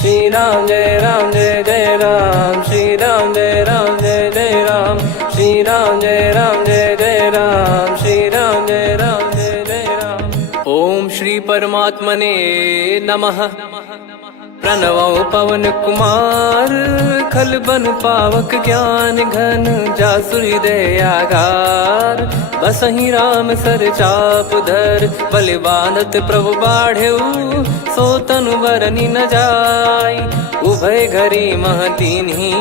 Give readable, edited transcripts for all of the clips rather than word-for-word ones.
श्री राम जय जय राम, श्री राम जय जय राम, श्री राम जय जय राम, श्री राम जय जय राम। ओम श्री परमात्मने नमः। प्रणवो पवन कुमार, खल बन पावक ज्ञान घन, जासु हृदय आगार। बसहि राम सर चाप धर, बलि बांधत प्रभु बाढ़ेऊ, सो तनु बरनि न जाय। उभय घरी महतीन्ही,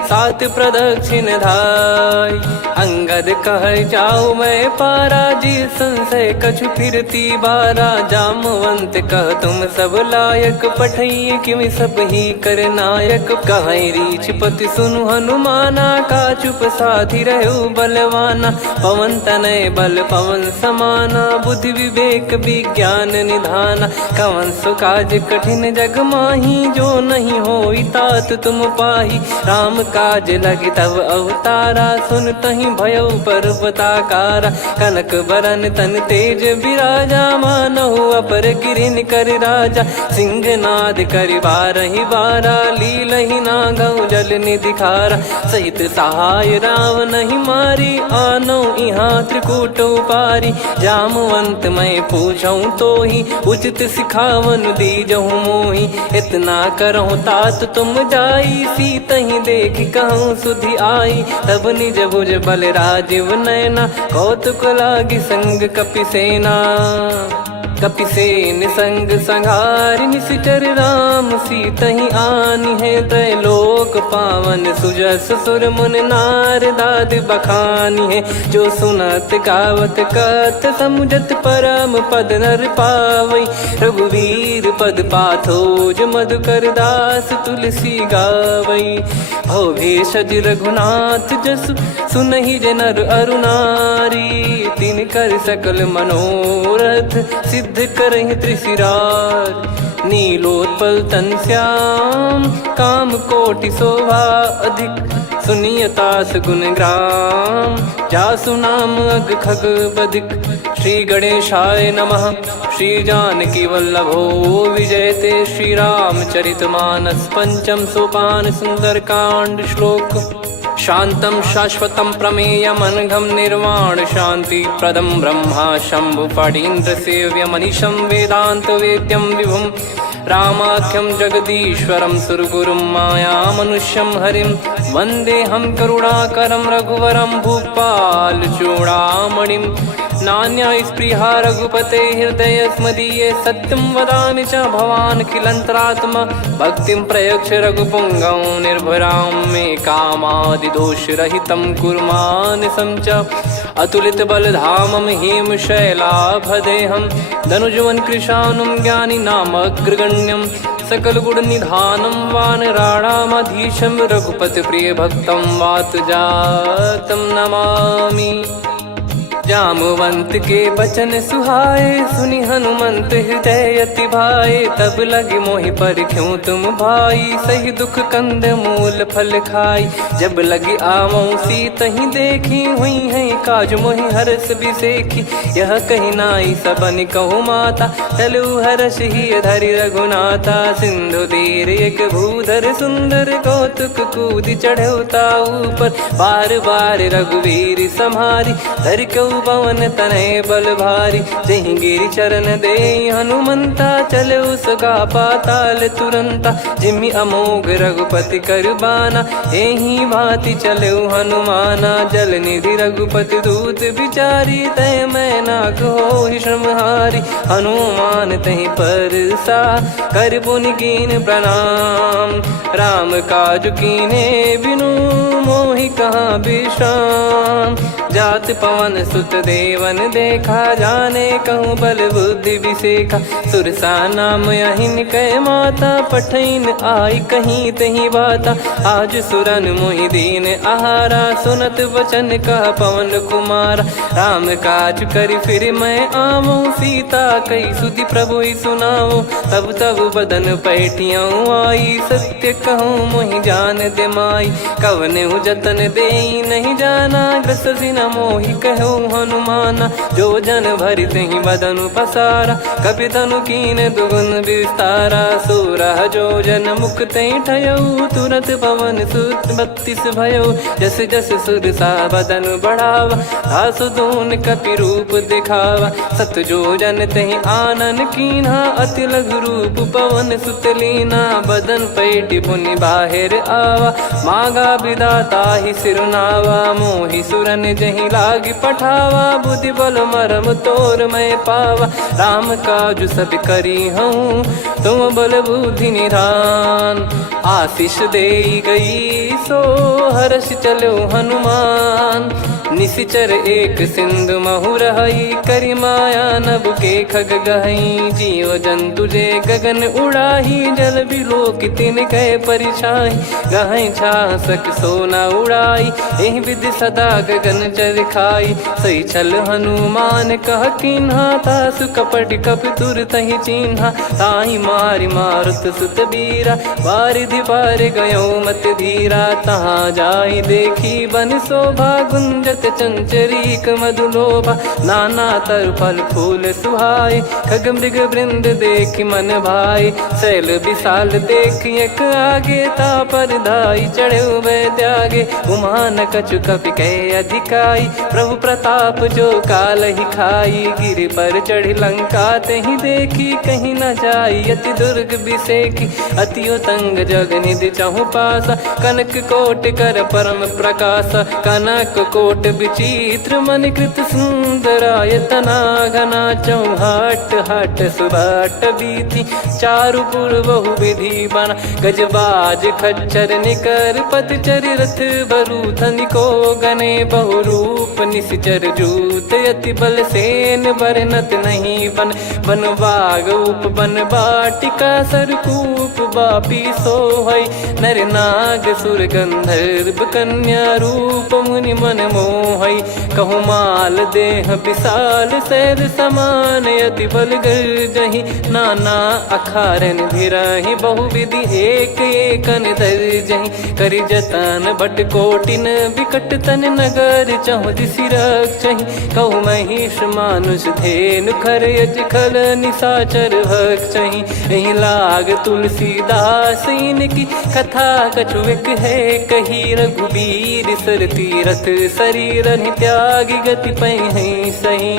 सात प्रदक्षिण धाय। अंगद कह जाऊ मैं पारा, जी संशय कछु फिरती बारा। जामवंत कह तुम सब लायक, पठई किमि सब ही कर नायक। कहीं रीछ पति सुनु हनुमाना, का चुप साधि रहु बलवाना। पवन तनय बल पवन समाना, बुद्धि विवेक विज्ञान निधाना। कवन सो काज कठिन जग माही, जो नहीं होई तात तुम पाही। राम काज लगी तब अवतारा, सुन तहि भयउ पर्वताकारा। कनक बरन तन तेज बिराजा, मानहु अपर गिरिन कर राजा। सिंहनाद करि बारहि बारा, लीलहि नागौ जल निधि खारा। सहित सहाय राम नहीं मारी, आनो इहाँ त्रिकूट उपारी। जामवंत मैं पूछऊँ तोहि, उचित सिखावन दीजहु मोहि। इतना करहु तात तुम जाई, सीतहि देख कहूँ सुधि आई। तब निज भुज बल राजीव नयना, कौतुक लागी संग कपिसेना। कपिसेन संग संघारि, निशिचर राम सीतहि आनी है। त्रैलोक पावन सुजस सुर मुन नार, दाद बखानी है। जो सुनत गावत कथ, समुझत परम पद नर पावई। रघुवीर पद पाथोज, मधुकर दास तुलसी गावई। भव भेषज रघुनाथ जसु, सुनहि जे नर अरु नारी। तिन कर सकल मनोरथ, सिद्ध करहि त्रिशिरार। नीलोत्पल तन श्याम, काम कोटि शोभा अधिक। सुनियतास गुण ग्राम, जासु नाम अग खग बदिक। श्री गणेशाय नमः। श्री जानकी वल्लभो विजयते, श्री रामचरित मानस। पंचम सोपान सुंदर कांड श्लोक। शांतं शाश्वतं प्रमेयमनघं, निर्वाण शांति प्रदं ब्रह्मा शंभु फणीन्द्र सेव्यमनिशं। वेदांत वेद्यं विभुं रामाख्यं जगदीश्वरं, सुरगुरुं माया मनुष्यं हरिं। वन्देऽहं करुणाकरं रघुवरं, भूपाल चूडामणिं। नान्या स्पृहा रघुपते हृदय स्मदीये, सत्यं वदामि च भवान् खिलन्तरात्मा। भक्तिं प्रयच्छ रघुपुङ्गं, निर्भरां मे कामादिदोषरहितं कुर्मानिसं च। अतुलित बलधामं हेमशैलाभदेहं, धनुजवन कृशानुं ज्ञानी नामग्रगण्यं। सकल गुण निधानं वानराणामधीशं, रघुपति प्रिय भक्तं वातजातं नमामि। जामवंत के बचन सुहाए, सुनि हनुमंत हृदय अति भाए। तब लगे मोहि पर क्यों तुम भाई, सही दुख कंद मूल फल खाई। जब लगे आवऊं सीतहि देखी, हुई है काज मोहि हरस बिसेखी। यह कही नाई सबन कहु माता, चलु हरष ही धरि रघुनाथा। सिंधु तीर एक भूधर सुंदर, कौतुक कूद चढ़ौता ऊपर। बार बार रघुवीर सम्हारी, धर कऊ पवन तनय बल भारी। जहि गिरि चरण दे हनुमंता, चले उसका पाताल तुरंता। जिमि अमोघ रघुपति कर बाना, एहि भांति चले हनुमाना। जल निधि रघुपति दूत बिचारी, तय मैं नाग होहि श्रमहारी। हनुमान तहि परसा, कर पुनि कीन प्रणाम। राम काज कीने बिनु, मोहि कहाँ विश्राम। जात पवन सुत देवन देखा, जाने कहूँ बल बुद्धि विसेखा। सुरसा नाम अहिन कै माता, पठैन आई कहीं तही बाता। आज सुरन मोहि दीन आहारा, सुनत वचन कह पवन कुमारा। राम काज करि फिर मैं आवऊं, सीता कई सुधि प्रभु ही सुनाओ। तब तब बदन पैठियाँ आई, सत्य कहूँ मोहि जान दे माई। कवने जतन दे नहीं जाना, ग्रसि न मोहि कहो हनुमाना। जो जन भरि तेहि बदनु पसारा, कपि तनु कीन दुगुन विस्तारा। सोरह जो जन मुख तेहि ठयऊ, तुरत पवन सुत 32 भयऊ। जस जस सुरसा बदन बढ़ावा, आसु दून कपि रूप दिखावा। सत जो जन तेहि आनन कीन्हा, अति लघु रूप पवन सुत लीना। बदन पैटि पुनि बाहिर आवा, मागा विधाता ही सिरुनावा। मोहि सुरन जहि लागी पठावा, बुद्धि बल मरम तोर मैं पावा। राम काजु सब करी हूँ, तुम बल बुद्धि निधान। आशीष देई गई सो हर्ष चलो हनुमान। निशिचर एक सिंधु महु रहई, करी माया नभ के खग गहई। जीव जंतु जे गगन उड़ाही, जल बिलोक तिन कह परिछाई। गहई छासक सोना उड़ाई, एहि विधि सदा गगन चर खाई। सही छल हनुमान कह कीन्हा, तासु कपट कप तुर तहि चिन्हा। ताहि मारि मारुत सुत बीरा, वारिधि पार गयो मत धीरा। तहाँ जाई देखी बन शोभा, गुंजत चंचरीक मधुलोभा। नाना तर फल फूल सुहाए, खग मृग वृंद देख मन भाई। शैल विशाल देख एक आगे, तापर धाई चढ़े वै त्यागे। उमान कछु कपि कह अधिकाई, प्रभु प्रताप जो काल ही खाई। गिर पर चढ़ी लंका तेहि देखी, कहीं न जाई अति दुर्ग बिसेकी। अति उतंग जग निधि चहु पासा, कनक कोट कर परम प्रकाश। कनक कोट विचित्र मन कृत सुंदरायतना। घना चौहाट हाट सुबाट बीती, चारु पुर बहु विधि बना। गजबाज खच्चर निकर पतचर, रथ बरु धनिको गने। बहु रूप निशिचर जूत, अति बल सेन बरनत नहीं बन। बन बाग उप बन बाटिका, सरकूप बापी सोहई। नर नाग सुर गंधर्व कन्या, रूप मुनि मन मोहई। कहु माल देह विशाल, शैल समान अति बल गर्जहि। नाना अखारन भिरहि, बहु विधि एक एकन दर्जहि। करि जतन बट कोटिन, बिकट तन नगर चहु दिसि रक्षहि। कहु महिष मानुष धेनु, खर यज खल निशाचर भक्षहि। एहि लाग तुलसीदास इनकी, कथा कछु एक है कही। रघुबीर सर तीरथ शरीर, त्यागी गति पै सही।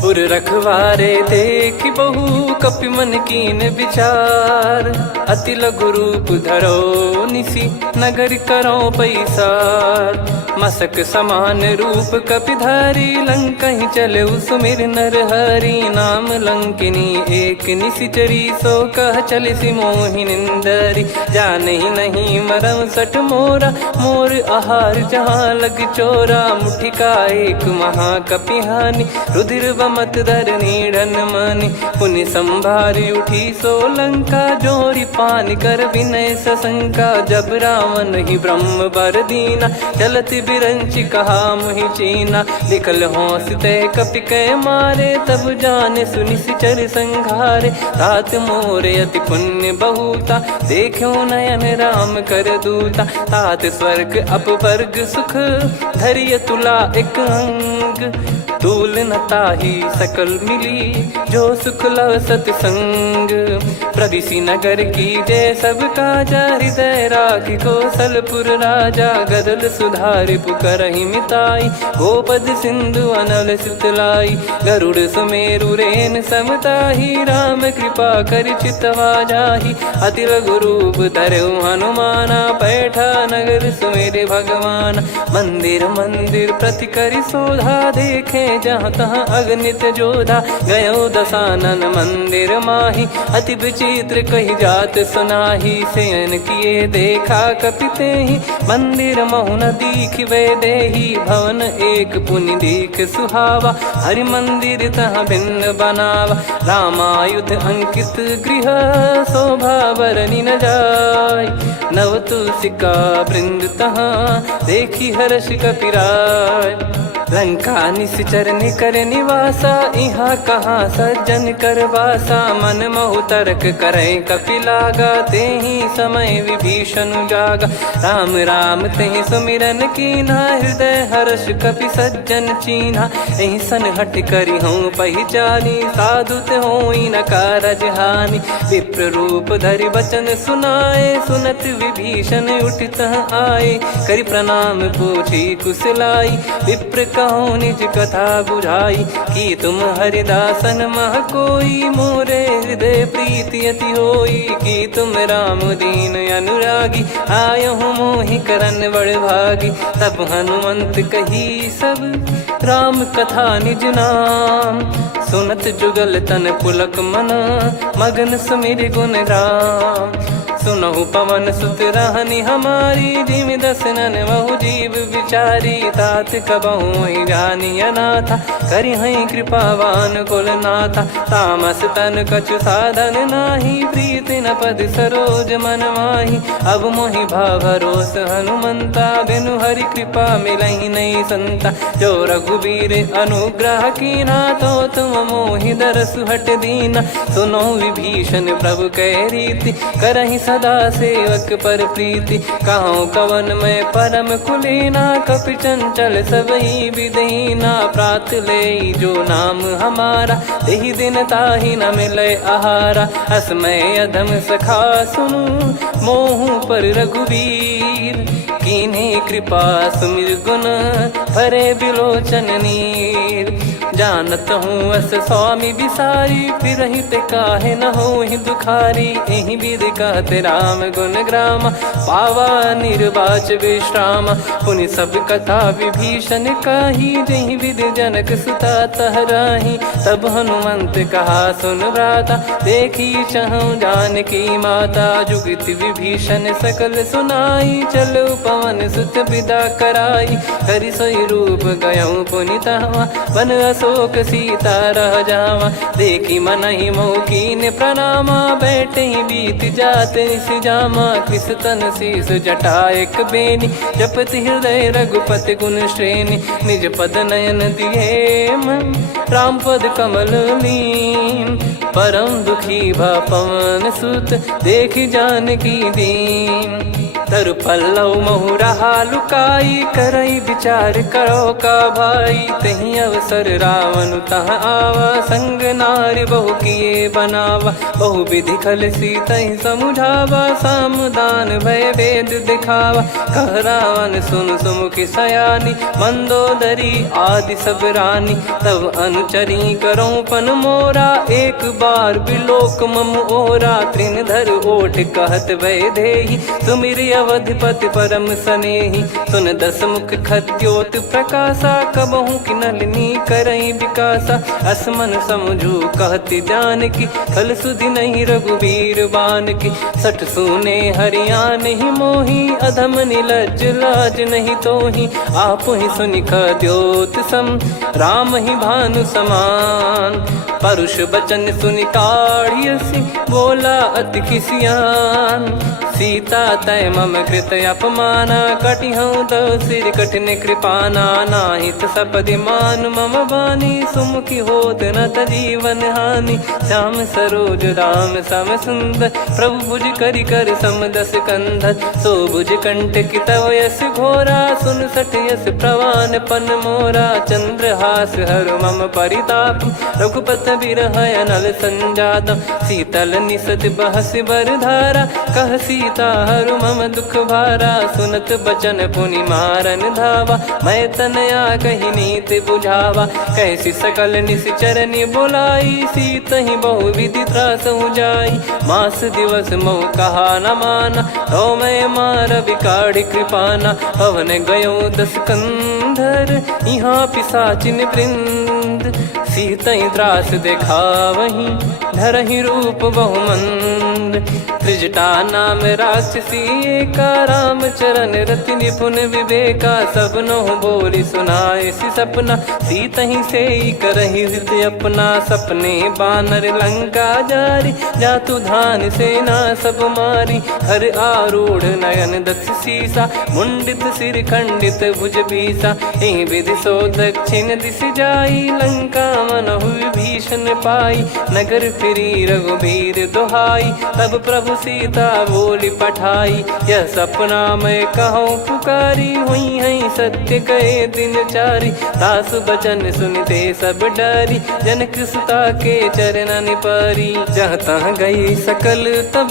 पुर रखवारे देख बहु, कपि मन कीन विचार। अति लघु रूप धरो निसी, नगर करो पैसार। मसक समान रूप कपि धारी, लंकहि चले सुमिर नर हरि। नाम लंकिनी एक निशिचरी, सो कह चलिसि मोहि निंदरी। जानहि नहीं मरम सठ मोरा, मोर आहार जहाँ लग चोरा। मुठिका एक महाकपिहानि, रुधिर बमत धरनी ढन मानि। पुनि संभारी उठी सो लंका, जोरी पान कर विनय सशंका। जब रावण ही ब्रह्म बर दीना, चलत बिरंचि कहा मुहि चीना। लिखल होंस ते कपि कै मारे, तब जाने सुनि सिचर संघारे। तात मोरे अति पुण्य बहुता, देखो नयन राम कर दूता। तात स्वर्ग अपवर्ग सुख, धरिय तुला एक अंग। तूल न ताहि सकल मिली, जो सुख लव सतसंग। प्रविशि नगर की जय सब काजा, हृदय राखि कौशलपुर राजा। गदल सुधारि पुकरहि मिताई, गोपद सिंधु अनल सितलाई। गरुड़ सुमेरु रेन समताहि, राम कृपा करि चितवा जाहि। अति लघु रूप धरऊ हनुमाना, पैठा नगर सुमेरे भगवान। मंदिर मंदिर प्रति करि शोधा, देखे जहाँ तहाँ अगणित जोधा। गयो दशानन मंदिर माही, अति विचित्र कही जात सुनाही। शयन किए देखा कपि तेहि, मंदिर महु न दीख वे देही। भवन एक पुनि दीख सुहावा, हरि मंदिर तहाँ भिन्न बनावा। रामायुध अंकित गृह, शोभा बरनि न जाय। नव तुलसी का वृंद तहाँ, देखी हर्ष कपिराय। लंका निश्चर निकर निवासा, इहाँ कहाँ सज्जन कर वासा। मन महु तर्क करे कपिलागा, तेहि समय विभीषण जागा। राम राम तेहि सुमिरन कीन्हा, हृदय हर्ष कपि सज्जन चीन्हा। एहि सन हट करि हूँ पहिचानी, साधु ते होई न कारज हानि। विप्र रूप धरि वचन सुनाए, सुनत विभीषण उठित आए। करि प्रणाम पूछी कुशलाई, विप्र कहो निज कथा बुझाई। कि तुम हरिदासन मह कोई, मोरे हृदय प्रीति अति होई। कि तुम राम दीन अनुरागी, आयहु मोहि करन बड़ भागी। तब हनुमंत कही सब राम कथा निज नाम, सुनत जुगल तन पुलक मना, मगन सुमिर गुण राम। सुनहु पवन सुत रहनी हमारी, जिमि दसनन महु जीव विचारी। तात कबहु ही जानी अनाथा, करि हई कृपावान कुल नाथा। तामस तन कछु साधन नाही, प्रीति न पद सरोज मन माही। अब मोहि भाव भरोस हनुमंता, बिनु हरि कृपा मिलहि नहीं संता। जो रघुबीर अनुग्रह कीन्हा, तो तुम मोहि दरसु हट दीना। सुनो विभीषण प्रभु कह रीति, करहि सदा सेवक पर प्रीति। कहूँ कवन में परम कुलीना, कपि चंचल सबही विदहीना। प्रात ले जो नाम हमारा, तेहि दिन ताहि न मिले आहारा। असमय अधम सखा सुनु, मोहु पर रघुवीर। कीन्ही कृपा सुमिर गुण, भरे बिलोचन नीर। जानत हूँ अस स्वामी बिसारी, फिरहि ते काहे न होहि दुखारी। एहि विधि कहते राम गुण ग्राम, पावा निर्वाच विश्राम। पुनि सब कथा विभीषण काही, जहि विधि जनक सुता तहराही। तब हनुमंत कहा सुन भ्राता, देखी चहु जानकी माता। जुगति विभीषण सकल सुनाई, चलो पवन सुत विदा कराई। करि सोई रूप गयऊँ पुनि तहवा, वन अशोक सीता रह जावा। देखी मनहि मोह कीन्ह प्रणामा, बैठे ही बीत जात निस जामा। कृस तन शीस जटा एक बेनी, जपति हृदय रघुपति गुण श्रेणी। निज पद नयन दिए मन, राम पद कमल लीन। परम दुखी भा पवन सुत, देखि जानकी दीन। तरु पल्लव महु रहा लुकाई, करई विचार करो का भाई। तहि अवसर रावण तह आवा, संग नारी बहु किए बनावा। बहु विधि खल सीतहि समुझावा, सामदान भय वेद दिखावा। कह रावण सुन सुमुखि सयानी, मंदोदरी आदि सब रानी। तब अनुचरी करो पन मोरा, एक बार बिलोक मम ओरा। तृण धर ओठ कहत भय देहि, सुमिर अवधिपति परम सनेहि। सुन दस मुख खद्योत प्रकाशा, कबहु कि नलिनी करई विकासा। असमन समझू कहति जानकी, खल सुधि नहीं रघुवीर बानकी। सठ सुने हरियाण ही मोही, अधम निलज्ज लाज नहीं तोही। आप ही सुनि खद्योत सम, राम ही भानु समान। परुष बचन सुनि काढ़ियसि, बोला अति किसियान। सीता तय मम कृत अपमाना, कटिहऊँ तव सिर कठिन कृपाना। नाहित सपदि मान मम बानी, सुमुखी होत न जीवन हानि। श्याम सरोज राम सम सुंदर, प्रभु भुज करि कर सम दस कंधर। सो भुज कंठ की तव यस घोरा, सुन सठ यस प्रवान पन मोरा। चंद्रहास हर मम परिताप, रघुपत बिरह अनल संजातम। शीतल निसत बहस बर धारा, कह सीता हरु मम दुख भारा। सुनत बचन पुनि मारन धावा, मैं तनया कहि नीति बुझावा। कैसी सकल निश्चरनि बुलाई, सीतहि बहु विधि त्रासहु जाई। मास दिवस मोह कहा न माना, तो मैं मार बिकाढ़ि कृपाना। पवन गयो दस कंधर, यहाँ पिशाचिन वृंद। मंद, सीतई त्रास देखावहीं धरहि रूप बहुमंद। त्रिजटा नाम राक्षसी एका, राम चरण रति निपुण विवेका। सबनो बोली सुनाए सि सपना, सीतहि से करहि हृद अपना। सपने बानर लंका जारी, जातु धान सेना सब मारी। हर आरूढ़ नयन दक्ष सीसा, मुंडित सिर खंडित भुज बीसा। एहि विधि सो दक्षिण दिश जाई, लंका मनहु विभीषण पाई। नगर फिरी रघुबीर दुहाई, तब प्रभु सीता बोली पठाई। यह सपना मैं कहूँ पुकारी, हुई है सत्य कहे दिन चारी। दास बचन सुनते सब डरी, जनक सुता के चरण परी। जहाँ तहाँ गई सकल तब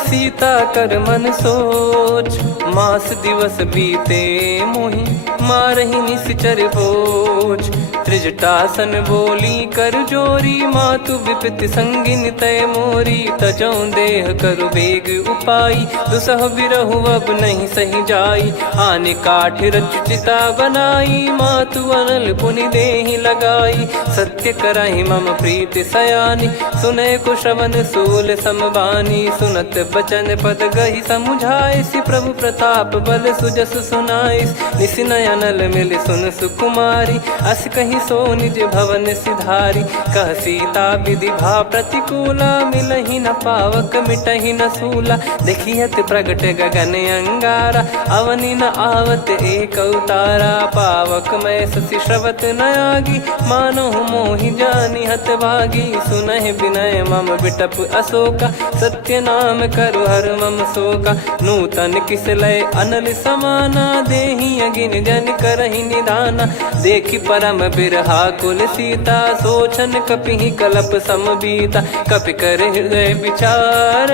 सीता कर मन सोच। मास दिवस बीते मोहि मारहि निश्चर बोझ। त्रिजटासन बोली कर जोरी, मातु विपत्ति संगिन तय मोरी। तजौ देह करु बेग उपाई, दुसह बिरहु अब नहीं सही जाई। आने काठ रचिता बनाई, मातु अनल पुनि देहि लगाई। सत्य करहि मम प्रीति सयानी, सुनय को श्रवण सूल समबानी। सुनत बचन पद गहि समुझाए, सि प्रभु प्रताप बल सुजस सुनाइस। निस नयनल मिल सुन सुकुमारी, अस कहि सो निज भवन सिधारी। कह सीता विधि भा प्रतिकूला, मिलहि न पावक मिटहि न सूला। देखियत प्रगट गगन अंगारा, अवनि न आवत एक अवतारा। पावक मैं शशि श्रवत न आगी, मानो मोहि जानि हत भागी। सुनहि विनय मम बिटप अशोका, सत्य नाम करु हर मम शोका। नूतन किस लय अनल समाना, देहि अगिन जन करहि निदाना। देखि परम बिरहा कुल सीता, सोचन कपिहि कलप समबीता। कपि कर हृदय विचार,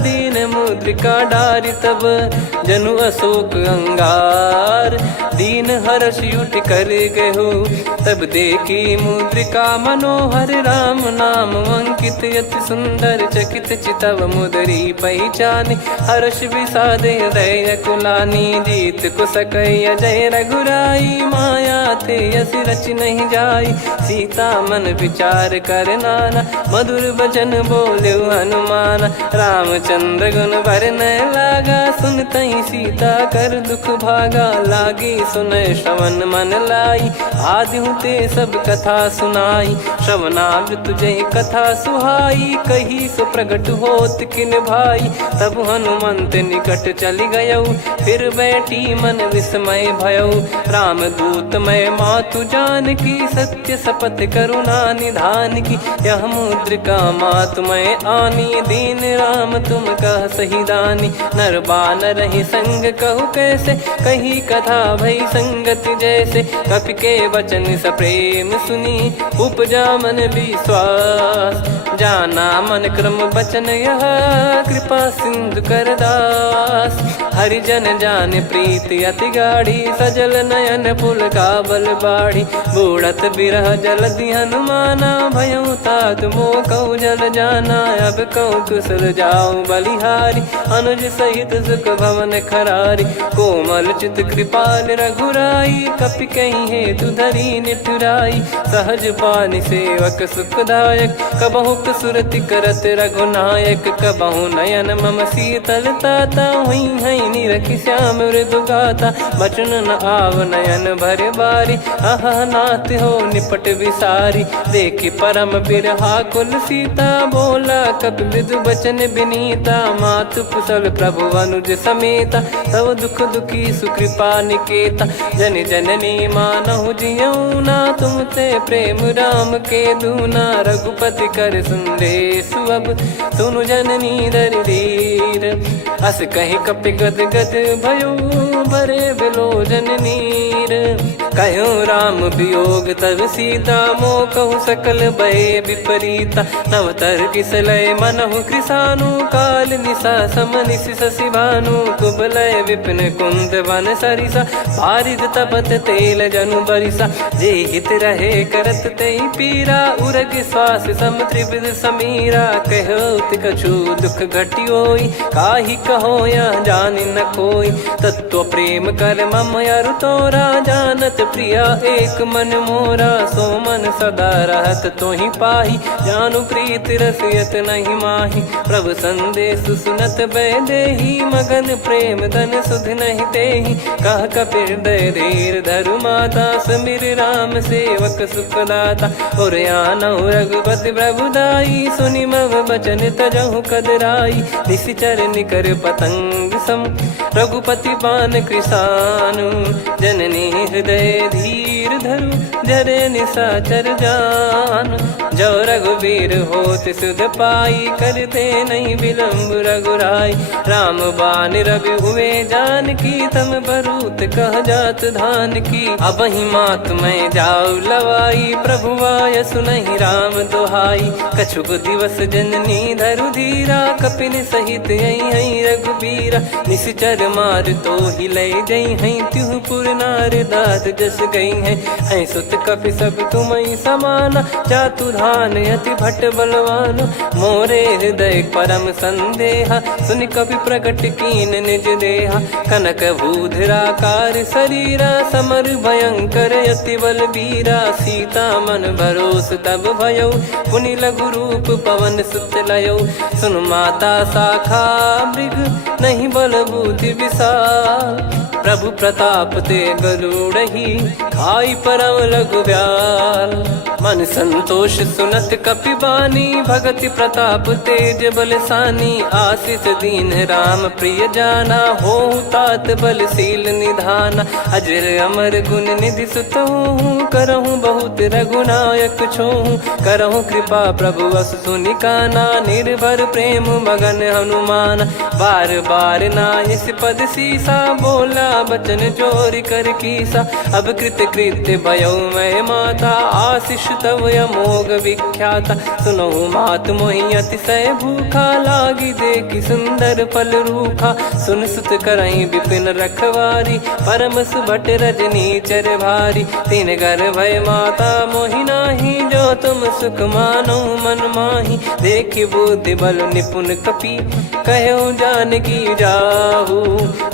दीन मुद्रिका डारि तब जनु अशोक अंगार। दीन हर्ष उठ कर गहु, तब देखी मुद्रिका मनोहर। राम नाम अंकित अति सुंदर, चकित चितव मुदरी पहचान। हर्ष विषाद हृदय कुलानी, जीत को सकय जय रघुराई। माया थे यस रच नहीं जाई, सीता मन विचार कर नाना। मधुर बचन बोले हनुमान, रामचंद्र गुण बरनै लागा। सुनतहि सीता कर दुख भागा, लागी सुनय श्रवण मन लाई। आदि ते सब कथा सुनाई, श्रवणामृत जय कथा सुहाई। कही सो प्रगट होत किन भाई, तब हनुमंत निकट चली गयौ। फिर बैठी मन विस्मय भयौ, राम दूत मैं मातु जानकी। सत्य शपथ करुणा निधान की, यह मुद्रिका मातु मैं आनी। दीन राम तुम कह सही दानी, नर बानर ही संग कहु कैसे। कही कथा भई संगति जैसे, कपि के वचन सप्रेम सुनी। उपजा मन विश्वास, जाना मन क्रम बचन यह। कृपा सिंधु कर दास, हरिजन जान प्रीति अति गाढ़ी। सजल नयन पुल का बल बाढ़ी, बूढ़त बिरह जल दी हनुमाना। भयउ तात मोह कहु जल जाना, अब कहु कुशल जाऊं बलिहारी। अनुज सहित सुख भवन खरारी, कोमल चित कृपाल रघुराई। कपि कहीं हेतु धरी निठुराई, सहज पानि सेवक सुखदायक। कबहु सुरति करत रघुनायक, कबहु नयन मम शीतल ताता। हुई है निरखि श्याम मृदु गाता, बचन न आव नयन भर बारी। आहा नाथ हो निपट विसारी, देखि परम बिरहा कुल सीता। बोला कपि मृदु बचन बिनीता, मातु कुशल प्रभु अनुज समेता। तव दुख दुखी सुकृपा निकेता, जन जननी मानहु जियऊ ना। तुम ते प्रेम राम के दूना, रघुपति कर संदेश अब सुनु जननी दर धीर। अस कहि कपि गद गद भयो, भरे बिलोचन नीर। कहो राम वियोग तब सीता, मोह कहु सकल भय विपरीता। नवतर किसलय मनहु कृसानु, काल निशा समनिशि शशि भानु। कुबलय विपिन कुंद वन सरिसा, पारिद तपत तेल जनु बरिसा। जे हित रहे करत तेहि पीरा, उरग श्वास सम त्रिविध समीरा। कहो कछु दुख घटियोई, काहि कहो या जान न कोई। तत्व प्रेम कर मम अरु तोरा, जानत प्रिया एक मन मोरा। सो मन सदा रहत तो ही पाही, जानु प्रीत रसियत नहीं माही। प्रभु संदेश सुनत बैदेही, मगन प्रेम धन सुध नहीं तेही। कह कपिर दय धीर धरु माता, समिर राम सेवक सुखदाता। और आनौ रघुपति प्रभुदाई, सुनि मव बचन तजहु कदराई। निशिचर निकर पतंग सम, रघुपति पान कृसानु। जननी हृदय धीर धरु, जरे निशाचर जान। जो रघुवीर होत सुध पाई, करते नहीं विलम्ब रघुराई। राम बान रवि हुए जानकी, तम बरूत कह जात धान की। अब ही मात मैं जाऊ लवाई, प्रभु आय सुनहि राम दोहाई। कछुक दिवस जननी धरु धीरा, कपिन सहित यही रघुबीरा। निशिचर मार तो ही ले जई हैं, त्युह पुर नार दाद जस गई हैं। सुत कपि सब तुमहि समाना, जातु धान अति भट बलवान। मोरे हृदय परम संदेहा, सुनि कपि प्रकट कीन निज देहा। कनक भूधराकार शरीरा, समर भयंकर अति बलबीरा। सीता मन भरोस तब भयउ, पुनि लघु रूप पवन सुत लयउ। सुन माता शाखा मृग, नहीं बल बुद्धि विशाल। प्रभु प्रताप ते गरुड़ही, खाई परम लघु ब्याल। मन संतोष सुनत कपि बानी, भगति प्रताप तेज बलसानी। आशीष दीन राम प्रिय जाना, होहु तात बलशील निधाना। अजर अमर गुण निधि सुतहु, करहु बहुत रघुनायक छोहु। करहु कृपा प्रभु अस सुनि काना, निर्भर प्रेम मगन हनुमान। बार बार नायस पद सीसा, बोला बचन चोरी कर कीसा। अब कृत कृत्य भयउ मैं माता, आशीष तव अमोघ विख्याता। सुनहु मात मोहि अतिशय भूखा, लागी देखि सुंदर फल रूखा। सुन सुत करहि विपिन रखवारी, परम सुभट रजनी चर भारी। तीन घर भय माता मोहि नाही, जो तुम सुख मानो मन माही। देखि बुद्धि बल निपुण कपि, कहु जानकी जाहु।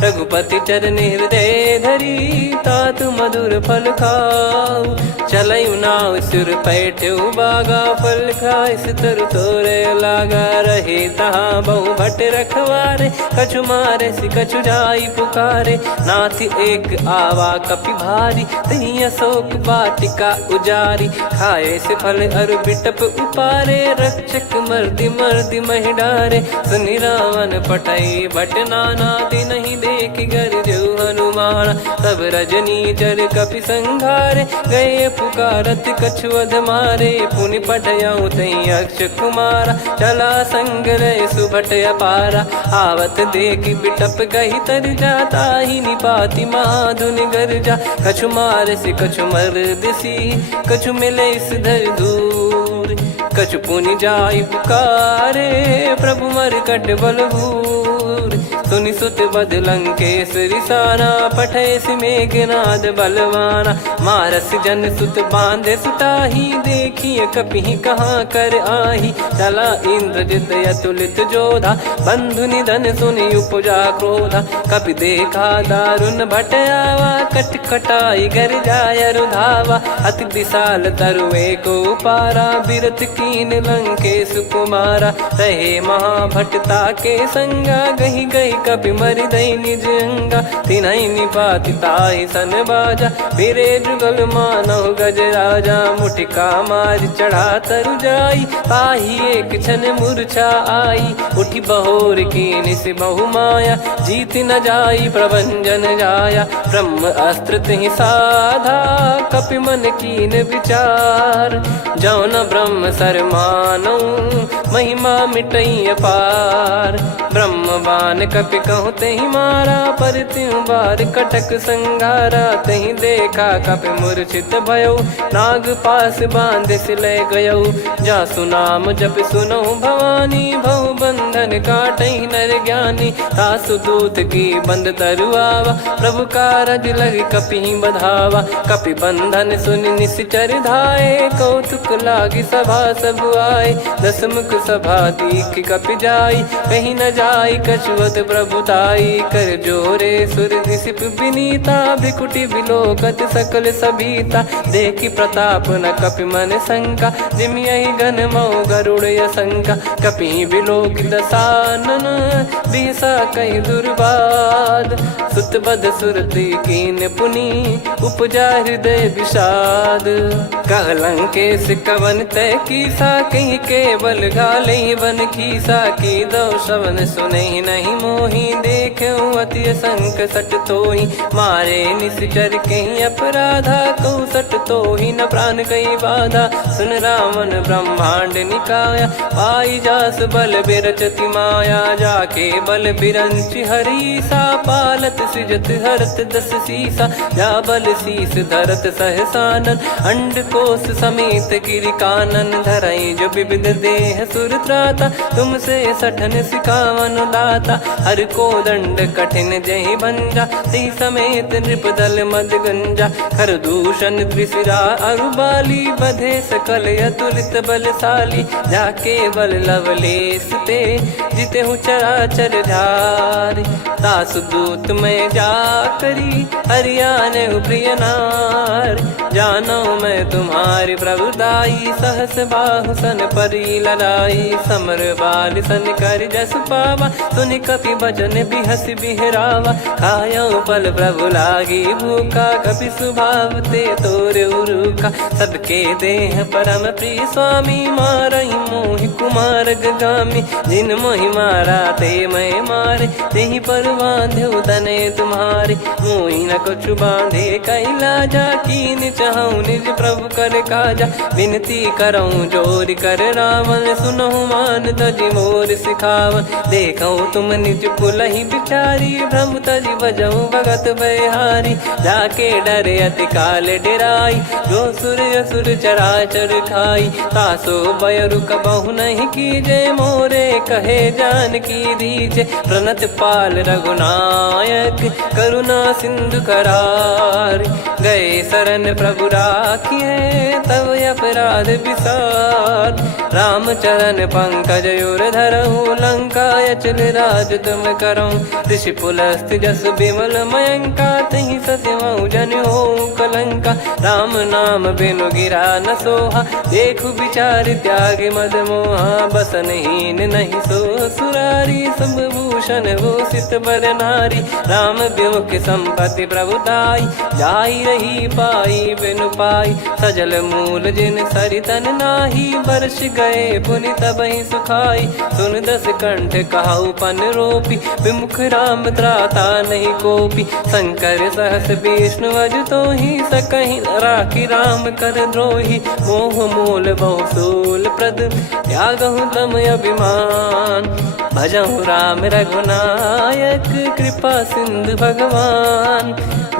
रघुपति चरण हृदय धरी, तात मधुर फल खाऊ। चलयु नाव सुर पैठ्यु बागा, फल खाइस तरु तोरे लागा। रहे तहाँ बहु भट रखवारे, कछु मारे सि कछु जाई पुकारे। नाथ एक आवा कपि भारी, तही अशोक वाटिका उजारी। खाए से फल अरु बिटप उपारे, रक्षक मर्दि मर्दि महि डारे। सुनि रावण पटई भट नाना, तिनहि देखि गरजउ हनुमान। तब रजनी चर कपि संघारे, गए पुकारत कछु अध मारे। पुनि पठयउ तई अक्ष कुमारा, चला संग रहे सुभट अपारा। आवत देखि बिटप गही तर जाता, ही निपाति महाधुनि गर्जा। कछु मार से कछु मर्दिसी, कछु मिले इस धर दूर। कछु पुनि जाई पुकारे, प्रभु मरकट बलभूर। सुनि सुत बद लंकेश्वरी साना, पठय मेघनाद बलवाना। मारस जन सुत बांधे सुताही, देखिए कपि कहाँ कर आही। चला इंद्रजित अतुलित जोधा, बंधु निधन सुनि उपजा क्रोधा। कपि देखा दारुण भट आवा, कट कटाई गर जाय रुधावा। अति विशाल तरुए को पारा, बिरत कीन लंकेश कुमारा। रहे महाभटता के संगा, गही गही कपि मरि दई निज अंगा। तिन्हि निपाति ताहि सन बाजा, फिरे जुगल मानव गज राजा। मुटिका मार चढ़ा तरु जाई, ताहि एक क्षण मूर्छा आई। उठि बहोर कीन से बहु माया, जीत न जाई प्रभंजन जाया। ब्रह्म अस्त्र तिहि साधा, कपि मन कीन विचार। जौ न ब्रह्म सर मानौ, महिमा मिटई अपार। ब्रह्म बान कपि कहु तहि मारा, पर त्यों बार कटक संगारा। तहि देखा कपि मूर्छित भयउ, नाग पास बांध सिले गयउ। जासु नाम जप सुनहु भवानी, भव बंधन काटहि नर ज्ञानी। तासु दूत की बंद तरुआवा, प्रभु कारज लग कपि बधावा। कपि बंधन सुनि निश्चर धाये, कौतुक लागी सभा सब आए। दस मुख सभा दीख कपि जाई, कहीं न जाई कछुवत प्रभुताई। कर जोरे सुर दिसिप विनीता, भ्रिकुटि बिलोकत सकल सबीता। देखि प्रताप न कपि मन शंका, जिमियहि गन मऊ गरुड़ असंका। कपि बिलोक दसानन, बिहसा कहि दुर्वाद। सुत बध सुरति कीन पुनि, उपजा हृदय विषाद। कहलंकेश कवन तय कीसा, कहीं केवल गाले बन खीसा। की दो श्रवण सुने नहीं मोही, देखे अति संक सट तोही। मारे निश्चर कहीं अपराधा, कहूँ सट तोही न प्राण कहीं बाधा। सुन रावण ब्रह्मांड निकाया, पाई जास बल बिरचति माया। जाके बल बिरंच हरीसा, पालत सृजत हरत दस सीसा। जा बल शीस धरत सहसानन, अंड कोश समेत गिरि कानन। धरई जो विविध देह सुर त्राता, तुमसे सठन सिखावन दाता। हर को दंड कठिन जहि भंजा, ती समेत नृप दल मद गंजा। खर दूषण त्रिशिरा अरुबाली, बधे सकल अतुलित बलशाली। जाके बल लवलेश ते, जिते हूँ चराचर धारी। दास दूत में जा करी, हरियाने प्रिय नार। जानो मैं तुम्हारी प्रभुताई, सहस बाहु सन परी लड़ाई। समर बाल सन कर जस पावा, सुनि कपि भजन बिहस बिहरावा। खायो पल प्रभु लागी भूखा, कपि स्वभाव ते तोर उरुखा। सबके देह परम प्रिय स्वामी, मारई मोहि कुमार गगामी। जिन मोहि मारा ते मैं मारे, तेहि पर बांधो तने तुम्हारे। मोहि न कुछ बांधे कैलाजा, कीन चाहूँ निज प्रभु कर काजा। विनती करऊँ जोर कर रावण, सुनहु मान तजि मोर सिखावन। देखऊँ तुम निज पुलहि बिचारी, भ्रम तजि बजऊँ भगत बहारी। जाके डरे अति काल डेराई, जो सुर असुर चराचर खाई। तासो बयरु कबहु नहीं कीजे, मोरे कहे जान की दीजे। प्रणत पाल रघुनायक, करुणा सिंधु करार। गए शरण प्रभु राखिए, तब अपराध विसार। राम चरण पंकज उर धरऊँ, लंका अचल राज तुम करऊँ। ऋषि पुलस्त जस विमल मयंका, तहि सत्यमऊ जन हो कलंका। राम नाम बिनु गिरा न सोहा, देखु विचार त्याग मद मोहा। बसनहीन नहीं सो सुरारी, सब भूषण भूषित बर नारी। राम विमुख संपत्ति प्रभुताई, जाई रही पाई बिनु पाई। सजल मूल जिन सरितन नाही, वर्ष गए पुनि तबहि सुखाई। सुन दस कंठ कहाऊ पन रोपी, विमुख राम त्राता नहीं कोपी। शंकर सहस विष्णु अज तोहि, सकहि न राखी राम कर द्रोही। मोह मूल बहु सूल प्रद, त्यागहु तम अभिमान। भजहु राम रघुनायक, कृपा सिंधु भगवान।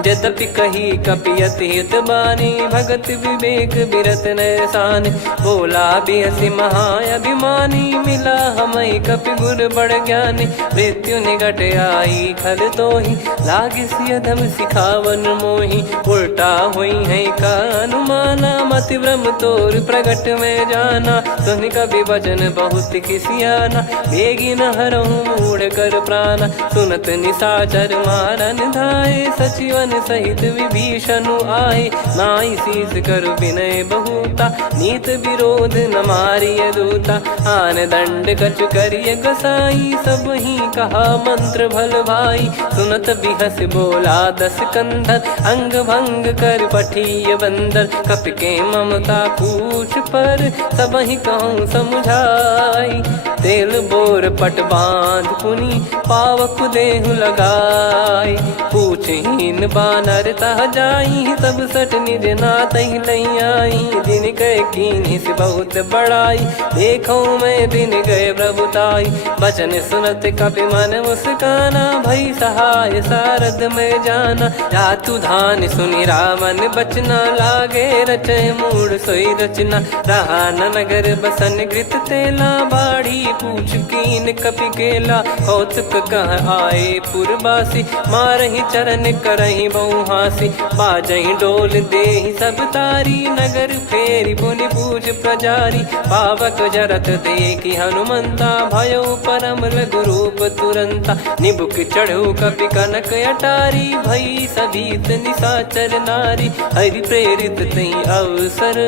यद्यपि कही कपियति हित बानी, भगत विवेक बिरत नैसान। बोला बिहसि महाअभिमानी, मिला हमई कपि गुर बड़ ज्ञानी। मृत्यु निकट आई खल तोहि, लागिसि अधम सिखावन मोहि। उल्टा हुई है का अनुमाना, मति भ्रम तोर प्रगट में जाना। सुन कवि वचन बहुत खिसियाना, बेगी न हरहु मूढ़ कर प्राणा। सुनत निशाचर मारन धाये, सचिवन सहित विभीषणु आए। नाई शीस कर विनय बहुता, नीत विरोध न मारिय दूता। आन दंड कछु करिय गसाई, सब ही कहा मंत्र भल भाई। सुनत बिहस बोला दस कंधर, अंग भंग कर पठिय बंदर। कपि के ममता पूछ पर, सब ही कहूँ समुझाई। तेल बोर पट बांध पुनि, पावक देहु लगाई। पूछहीन बानर तह जाई, सब सट निज नातहि लई आई। दिन गए कीन्ही से बहुत बड़ाई, देखो मैं दिन गए प्रभुताई। बचन सुनत कपि मन मुस्काना, भई सहाय सारद में जाना। जातु धान सुनि रावण बचना, लागे रचय मूढ़ सोई रचना। रहा न नगर बसन घृत तेला, बाढ़ी पूछ कीन कपि केला कौतुक कह आए पुरबासी मारही चरण करही बहु हासी बाजही डोल देहि सब तारी नगर फेरी पुनि पूज प्रजारी पावक जरत देखी हनुमंता भयो परम लघु रूप तुरंता निबुक चढ़ू कपि कनक अटारी भई सभीत निशाचर नारी हरि प्रेरित तई अवसर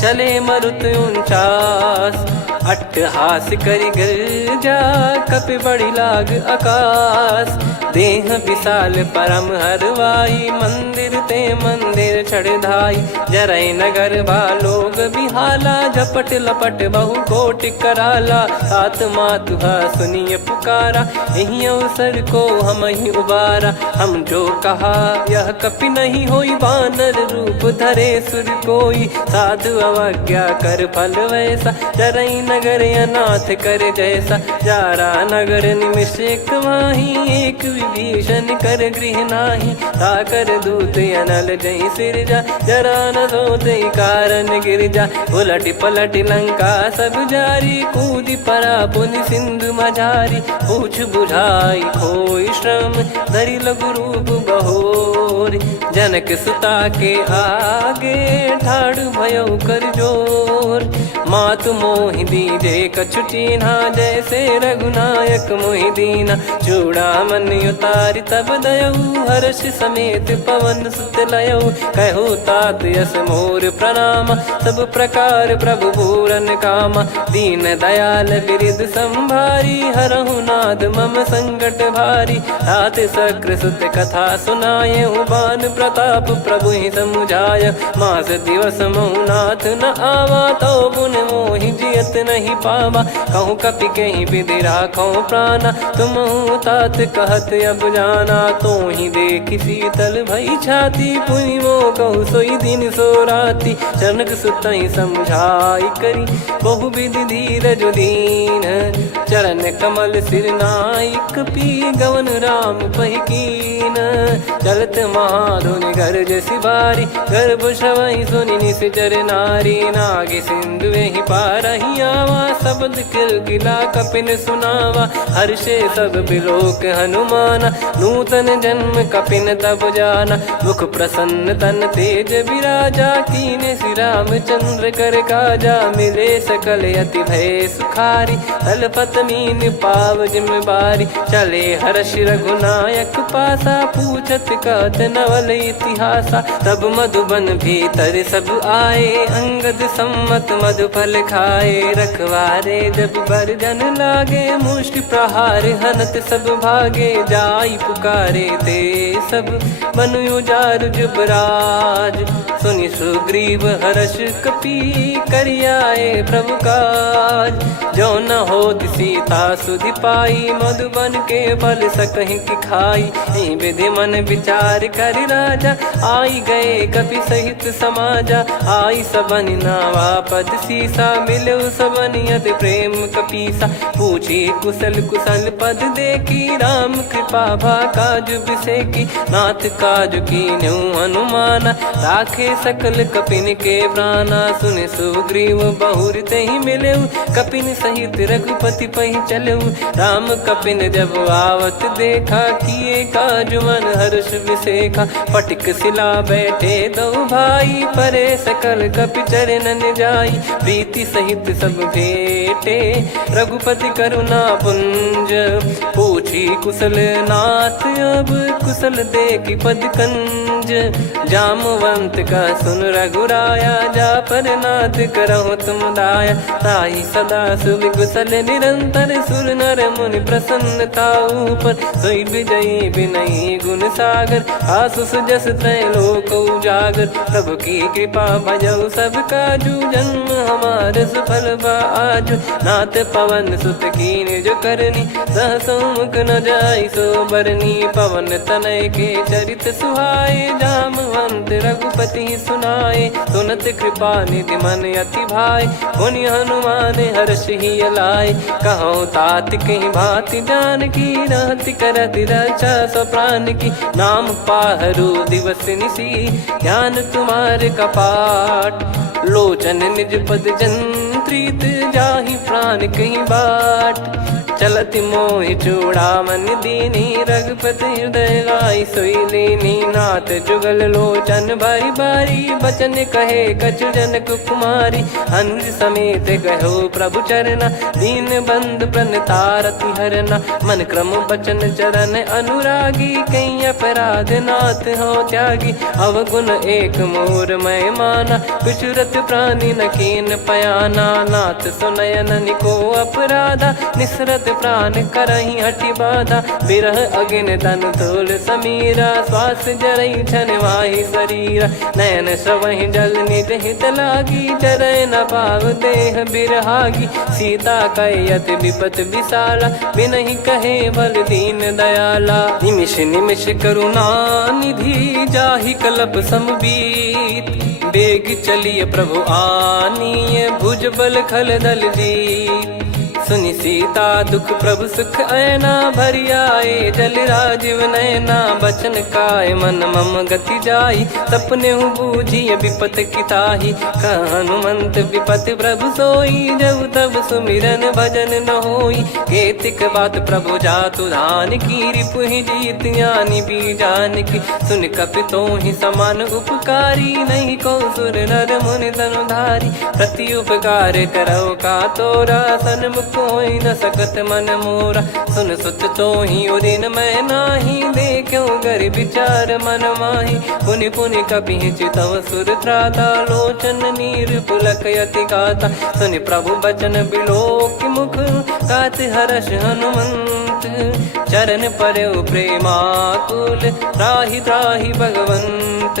चले मरुत 49 अट्टहास करि गिरजा कपि बड़ी लाग आकाश देह विशाल परम हरवाई मंदिर ते मंदिर चढ़ाई जरई नगर बालोग बिहाला झपट लपट बहु कोट कराला सात मातुहा सुनिय पुकारा यही अवसर को हम ही उबारा हम जो कहा यह कपि नहीं होई बानर रूप धरे सुर कोई साधु अवज्ञा कर फल वैसा जरई नगर अनाथ कर जैसा जारा नगर निमिष एक माही एक विभीषण कर गृह नाही ताकर दूत अनल जय सिरजा जरा न सोते कारण गिरजा उलट पलट लंका सब जारी कूदी परा पुनि सिंधु मझारी पूछ बुझाई खोई श्रम धरि लघु रूप बहोरी जनक सुता के आगे ठाड़ भयो कर जोर मातु मोहि दीजे कछु चीन्हा जैसे रघुनायक मोहि दीना चूड़ामन उतारि तब दयऊ हर्ष समेत पवन सुत लयऊ कहु तात यस मोर प्रणाम सब प्रकार प्रभु पूरन कामा दीन दयाल बिरिद संभारी हरहु नाद मम संकट भारी तात सक्र सुत कथा सुनाये बान प्रताप प्रभु ही समुझाय मास दिवस महु नाथ न आवा तो पुन मोहि जियत नहीं पावा कहूँ कपि कहीं विधि राखो प्राणा तुम तात कहत अब जाना तो ही देख शीतल भई छाती पुनि मो कहु सोई दिन सो राती जनक सुतई समझाई करी बहु विधि धीरज दीन चरण कमल सिर नाइक पी गवन राम पहिकीन चलत महाधुनि गर्ज सिबारी गर्भ श्रवहि सुनि निश्चर नारी नागे सिंधु ही पारही आवा शब्द किलकिला कपिन सुनावा हर्षे सब बिलोक हनुमाना नूतन जन्म कपिन तब जाना मुख प्रसन्न तन तेज विराजा कीने श्री रामचंद्र कर काजा मिले सकल अति भय सुखारी तलपत मीन पाव जिम्मेवारी चले हर्ष रघुनायक पासा पूछत कहत नवल इतिहासा तब मधुबन भीतर सब आए अंगद सम्मत मधुफल खाए रखवारे जब बरजन लागे मुष्टि प्रहार हनत सब भागे जाई पुकारे ते सब मनु उजार जुबराज सुनि सुग्रीव हर्ष कपि करियाए प्रभु काज जो न हो सीता सुधि पाई मधुबन के फल सकहि की खाई विधि मन विचार कर राजा आई गए कपि सहित समाजा आई सबन नावा पद सीसा मिलो सबनियत प्रेम कपीसा पूछी कुशल कुशल पद देखी राम कृपा भा काज बिसेकी नाथ काज की न्यू हनुमाना राखे सकल कपिन के प्राणा सुन सुग्रीव बहुर ते ही मिले कपिन सहित रघुपति पहि चले राम कपिन जब आवत देखा किए काज मन हर्ष विसेखा पटिक सिला बैठे दो भाई परे सकल कपि चरणन जाई प्रीति सहित सब भेटे रघुपति करुणा पुंज पूछी कुशल नाथ अब कुशल देखी पद कंज जामवंत का सुन रघुराया जा पर नाथ करहु तुम दाया ताई सदा सुभि कुशल निरंतर सुर नर मुनि प्रसन्नता ऊपर सोई विजयी विनयी गुण सागर आसु सुजस त्रैलोक उजागर प्रभु की कृपा भजऊ सब काजू जन्म हमार सफल बाजू नाथ पवन सुत कीन जो करनी सहसो मुख न जाई सो बरनी पवन तनय के चरित सुहाए जामवंत रघुपति सुनाए सुनत कृपा निधि मन अति भाई पुनि हनुमान हर्ष ही लाए कहो तात कहीं भांति जान की रहति करति रक्षा सो प्राण की नाम पाहरू दिवस निसी ध्यान तुम्हारे कपाट लोचन निज पद जन प्रीत जाहि प्राण कहीं बाट। चलत मोहि चूड़ामन दीनी रघुपति हृदय लाई सोई लीनी। नाथ जुगल लोचन बारी बारी बचन कहे कछु जनक कुमारी। हंस समेत गहो प्रभु चरना दीन बंद प्रणतारति हरना। मन क्रम बचन चरण अनुरागी कहीं अपराध नाथ हो त्यागी। अवगुण एक मोर मैं माना विचुरत प्राणी न कीन पयाना। नाथ सुनयन निको अपराधा निसरत प्राण करही हटि बाधा। बिरह अगिन तन तोल समीरा श्वास जरई छन वाहि शरीरा। नयन सवहि जल निज हित लागी चरय न पाव देह बिरहागी। सीता कयत विपत विशाला बिनहि कहे बल दीन दयाला। निमिष निमिष करुणा निधि जाहि कलप समबीत। बेग चलिए प्रभु आनीय भुज बल खल दल जीत। सुनि सीता दुख प्रभु सुख ऐना भरि आए जल राजीव नैना। बचन काय मन मम गति जाई सपने बूझी विपत किताही। हनुमंत विपत प्रभु सोई जब तब सुमिरन भजन न होई। केतिक बात प्रभु जातु धान की रिपुहि जीत ज्ञानी बीजान की। सुन कपितो ही समान उपकारी नहीं को सुर नर मुनि तनुधारी। प्रति उपकार करो का तोरा सन्मुख कोई न सकत मन मोरा। सुन सुत तो ही उदिन मैं नाही देखो गर विचार मन माही। पुनि पुनि कपि चितव सुर त्राता लोचन नीर पुलक यति गाता। सुनि प्रभु बचन बिलोक मुख गात हर्ष हनुमंत। चरण परयो प्रेमाकुल त्राहि त्राहि भगवंत।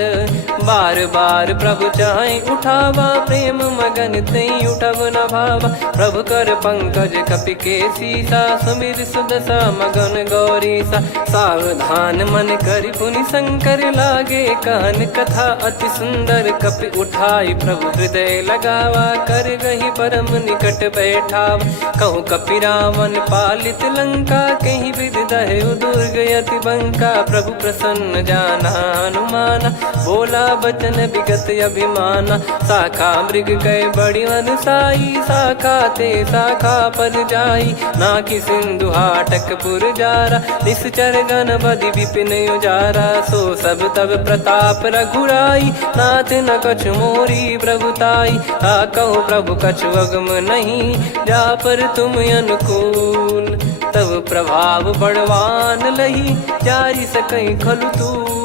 बार बार प्रभु चाहि उठावा प्रेम मगन तई उठब न भावा। प्रभु कर पंकज कपि के सीसा सुमिर सुदशा मगन गौरीसा। सावधान मन करि पुनि शंकर लागे कहन कथा अति सुंदर। कपि उठाई प्रभु हृदय लगावा कर गही परम निकट बैठावा। कहूँ कपि रावण पालित लंका कहीं विधि दहु दुर्ग यति बंका। प्रभु प्रसन्न जाना हनुमाना बोला बचन विगत अभिमाना। शाखा मृग गए बड़ी अनुसाई शाखा ते शाखा पर जाई। ना कि सिंधु हाटक पुर जारा निश्चर गण बदि विपिन उजारा। सो सब तब प्रताप रघुराई नाथ न कछु मोरी प्रभुताई। कहूँ प्रभु कछु अगम नहीं जा पर तुम अनुकूल। तब प्रभाव बड़वान लही जारी सकई खलु तूल।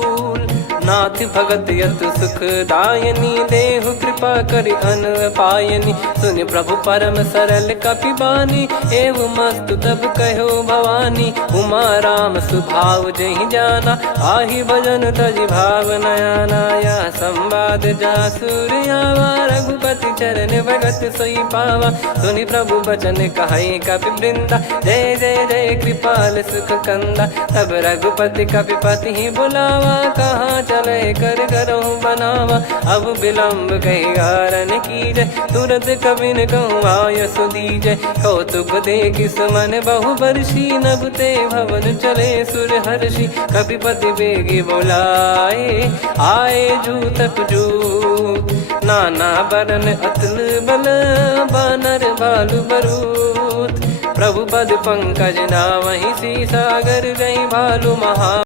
नाथ भगत यत सुख दायनी देहु कृपा करि अन पायनी। सुन प्रभु परम सरल कपि बानी एवं मस्तु तब कहो भवानी। उमा राम सुभाव जहि जाना आहि भजन तजि भाव नयाना। या संवाद जासुर आवा रघुपति चरण भगत सोई पावा। सुनि प्रभु बचन कहै कपि वृंदा जय जय जय कृपाल सुख कंदा। तब रघुपति कपि पति बुलावा कहाँ चले कर करहु बनावा। अब विलम्ब कही कारण कीजय तुरत कबिन कहूँ आयस दीजय। कौतुक देख सुमन बहु बरसी नभ ते भवन चले सुर हर्षि। कपिपति बेगी बोलाए आए जूतक जूत। नाना बरन अतुल बल बानर भालु बरूत। प्रभु पद पंकज नावहि सी सागर गई भालु महा।